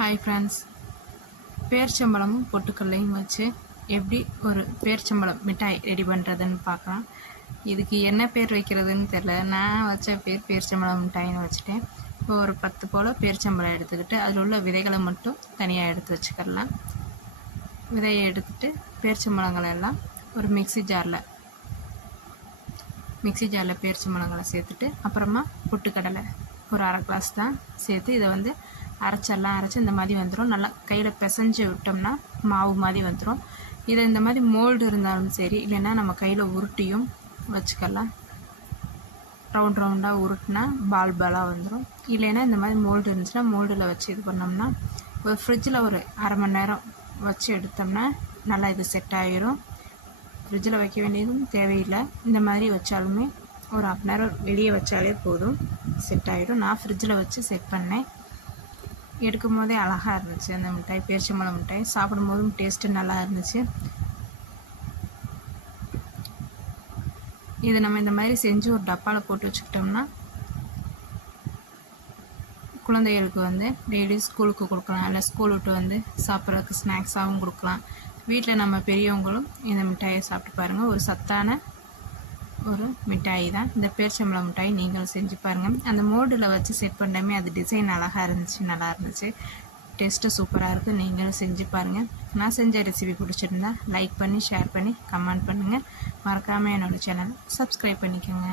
Hi friends பேர்ச்சம்பழமும் பொட்டுக்கல்லையும் வச்சு எப்படி ஒரு பேர்ச்சம்பழம் மிட்டாய் ரெடி பண்ணுறதுன்னு பார்க்கலாம். இதுக்கு என்ன பேர் வைக்கிறதுன்னு தெரில நான் வச்ச பேர் பேர்ச்சம்பழம் மிட்டாய்னு வச்சுட்டேன். இப்போ ஒரு பத்து போல் பேர்ச்சம்பழம் எடுத்துக்கிட்டு அதில் உள்ள விதைகளை மட்டும் தனியாக எடுத்து வச்சுக்கிடலாம் விதையை எடுத்துட்டு பேர்ச்சம்பழங்களை எல்லாம் ஒரு மிக்ஸி ஜாரில் மிக்ஸி ஜாரில் பேரிச்சம்பழங்களை சேர்த்துட்டு அப்புறமா பொட்டுக்கடலை ஒரு அரை கிளாஸ் தான் சேர்த்து இதை வந்து அரைச்செல்லாம் அரைச்சி இந்த மாதிரி வந்துடும் நல்லா கையில் பிசைஞ்சு விட்டோம்னா மாவு மாதிரி வந்துடும் இதை இந்த மாதிரி மோல்டு இருந்தாலும் சரி இல்லைன்னா நம்ம கையில் உருட்டியும் வச்சுக்கலாம். ரவுண்ட் ரவுண்டாக உருட்டினா பால் பாலாக வந்துடும் இல்லைன்னா இந்த மாதிரி மோல்டு இருந்துச்சுன்னா மோல்டில் வச்சு இது பண்ணோம்னா ஒரு ஃப்ரிட்ஜில் ஒரு அரை மணி நேரம் வச்சு எடுத்தோம்னா நல்லா இது செட் ஆகிரும் ஃப்ரிட்ஜில் வைக்க வேண்டியதும் தேவையில்லை. இந்த மாதிரி வச்சாலுமே ஒரு ஹாஃப் அன் ஹவர் வெளியே வச்சாலே போதும். செட் ஆகிடும் நான் ஃப்ரிட்ஜில் வச்சு செட் பண்ணேன். எடுக்கும் போதே அழகாக இருந்துச்சு. அந்த மிட்டாய் பேரிச்சம்பழம் மிட்டாய் சாப்பிடும் போதும் டேஸ்ட்டு நல்லா இருந்துச்சு. இது நம்ம இந்த மாதிரி செஞ்சு ஒரு டப்பாவில் போட்டு வச்சுக்கிட்டோம்னா குழந்தைகளுக்கு வந்து டெய்லி ஸ்கூலுக்கு கொடுக்கலாம். இல்லை ஸ்கூல் விட்டு வந்து சாப்பிட்றதுக்கு ஸ்நாக்ஸாகவும் கொடுக்கலாம். வீட்டில் நம்ம பெரியவங்களும் இந்த மிட்டாயை சாப்பிட்டு பாருங்கள் ஒரு சத்தான ஒரு மிட்டாய் தான். இந்த பேர்ச்சம்பளம் மிட்டாய் நீங்களும் செஞ்சு பாருங்கள் அந்த மோடில் வச்சு செட் பண்ணாமே அது டிசைன் அழகாக இருந்துச்சு நல்லா இருந்துச்சு. டேஸ்ட்டு சூப்பராக இருக்குது நீங்களும் செஞ்சு பாருங்கள் நான் செஞ்ச ரெசிபி பிடிச்சிருந்தா லைக் பண்ணி ஷேர் பண்ணி கமெண்ட் பண்ணுங்கள் மறக்காமல் என்னோடய சேனல் சப்ஸ்கிரைப் பண்ணிக்கோங்க.